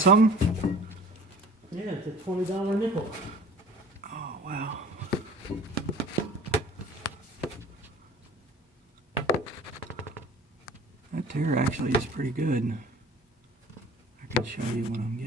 something? Yeah, it's a $20 nickel. Oh, wow. That tear actually is pretty good. I can show you when I'm